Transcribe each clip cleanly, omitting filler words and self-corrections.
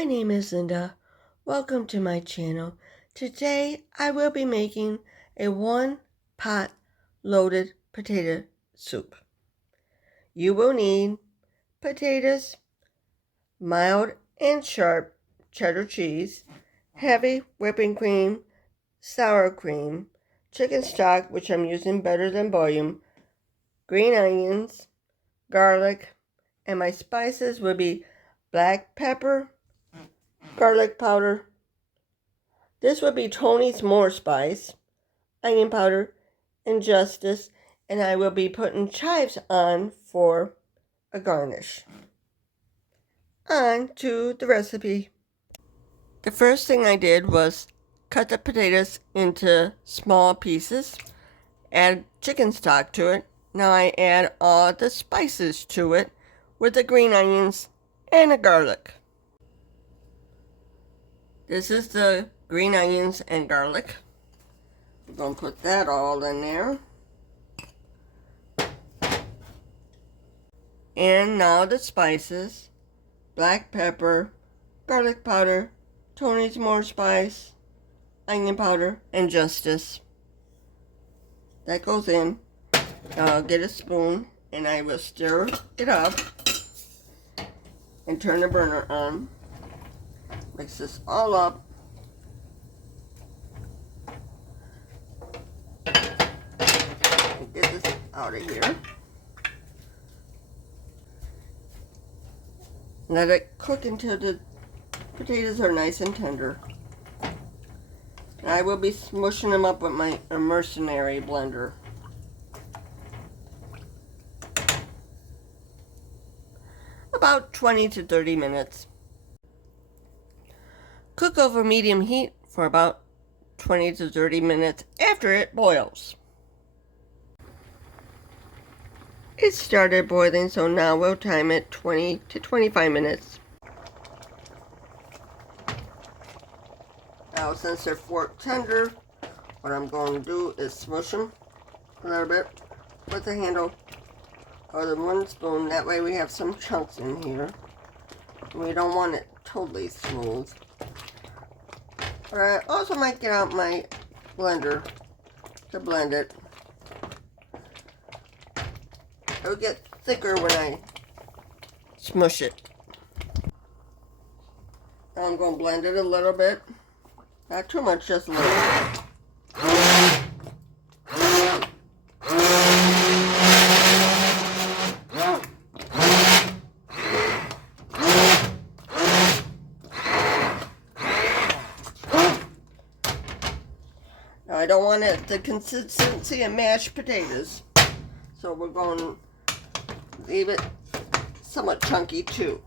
My name is Linda. Welcome to my channel. Today I will be making a one-pot loaded potato soup. You will need potatoes, mild and sharp cheddar cheese, heavy whipping cream, sour cream, chicken stock, which I'm using better than bouillon, green onions, garlic, and my spices will be black pepper, garlic powder. This would be Tony's more spice, onion powder, and justice, and I will be putting chives on for a garnish. On to the recipe. The first thing I did was cut the potatoes into small pieces, add chicken stock to it. Now I add all the spices to it with the green onions and the garlic. This is the green onions and garlic. We're going to put that all in there. And now the spices: black pepper, garlic powder, Tony's more spice, onion powder, and justice. That goes in. I'll get a spoon and I will stir it up and turn the burner on. Mix this all up. And get this out of here. Let it cook until the potatoes are nice and tender. I will be smushing them up with my immersion blender. About 20 to 30 minutes. Cook over medium heat for about 20 to 30 minutes after it boils. It started boiling, so now we'll time it 20 to 25 minutes. Now, since they're fork tender, what I'm going to do is smush them a little bit with the handle or the one spoon. That way we have some chunks in here. We don't want it totally smooth. But I also might get out my blender to blend it. It'll get thicker when I smush it. Now I'm going to blend it a little bit. Not too much, just a little bit. Now I don't want it the consistency of mashed potatoes, so we're going to leave it somewhat chunky too.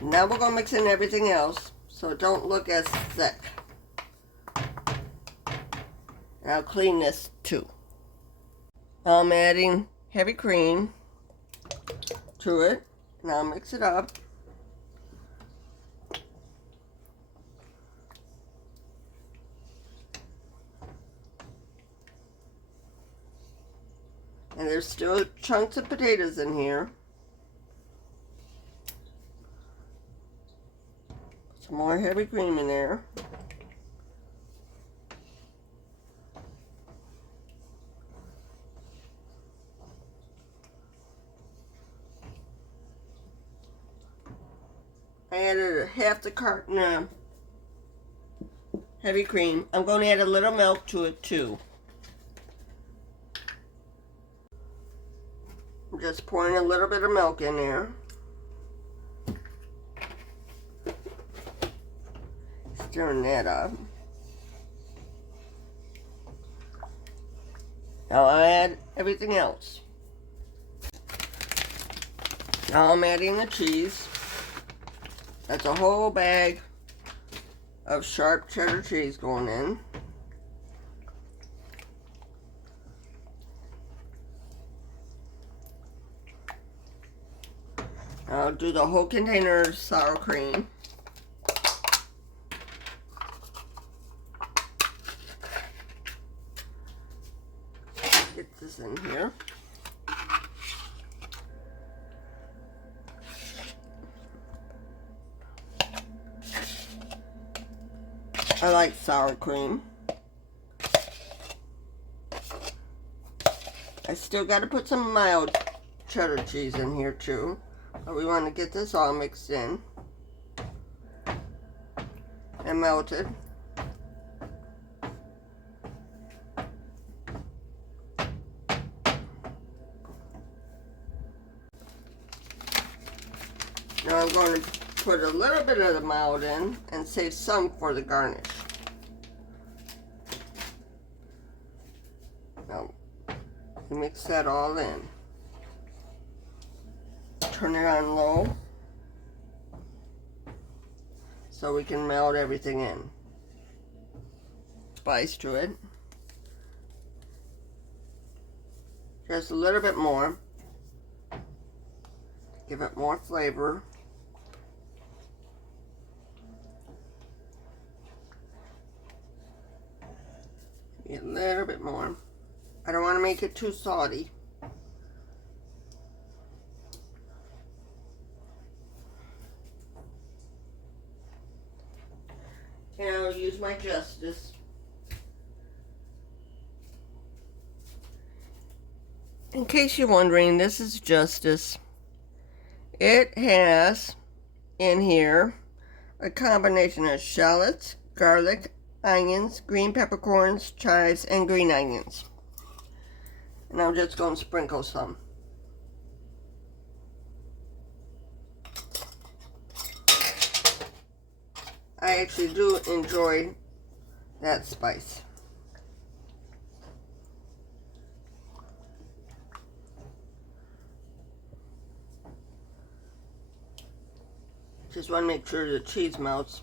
Now we're going to mix in everything else so it don't look as thick. And I'll clean this too. Now I'm adding heavy cream to it. Now I'll mix it up. And there's still chunks of potatoes in here. Some more heavy cream in there. I added half the carton of heavy cream. I'm going to add a little milk to it too. I'm just pouring a little bit of milk in there. Stirring that up. Now I'll add everything else. Now I'm adding the cheese. That's a whole bag of sharp cheddar cheese going in. I'll do the whole container of sour cream. Get this in here. I like sour cream. I still got to put some mild cheddar cheese in here too. But we want to get this all mixed in and melted. Now I'm going to put a little bit of the mild in and save some for the garnish. Now mix that all in. Turn it on low so we can melt everything in. Spice to it. Just a little bit more. Give it more flavor. A little bit more. I don't want to make it too salty. And I'll use my Justice. In case you're wondering, this is Justice. It has in here a combination of shallots, garlic, onions, green peppercorns, chives, and green onions. And I'm just going to sprinkle some. I actually do enjoy that spice. Just want to make sure the cheese melts.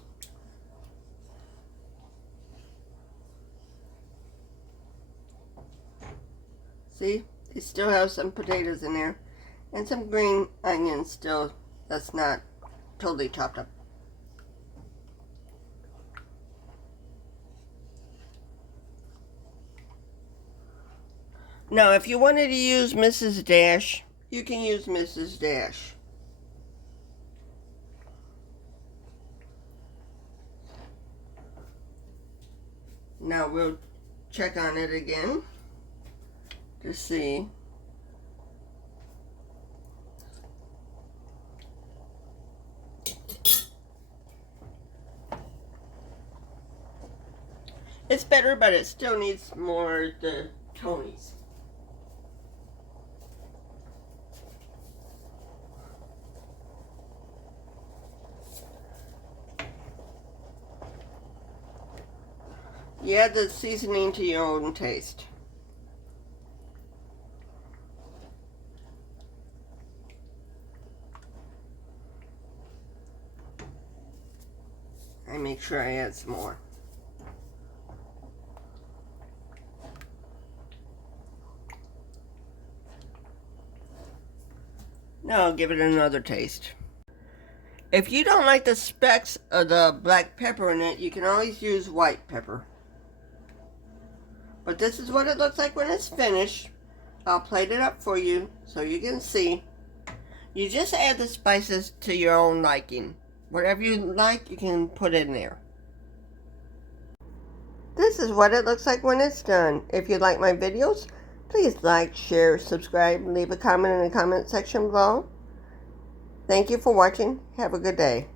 See, they still have some potatoes in there and some green onions still that's not totally chopped up. Now, if you wanted to use Mrs. Dash, you can use Mrs. Dash. Now we'll check on it again to see. It's better, but it still needs more the Tonys. You add the seasoning to your own taste. I make sure I add some more. Now I'll give it another taste. If you don't like the specks of the black pepper in it, you can always use white pepper. But this is what it looks like when it's finished. I'll plate it up for you so you can see. You just add the spices to your own liking. Whatever you like, you can put in there. This is what it looks like when it's done. If you like my videos, please like, share, subscribe, leave a comment in the comment section below. Thank you for watching. Have a good day.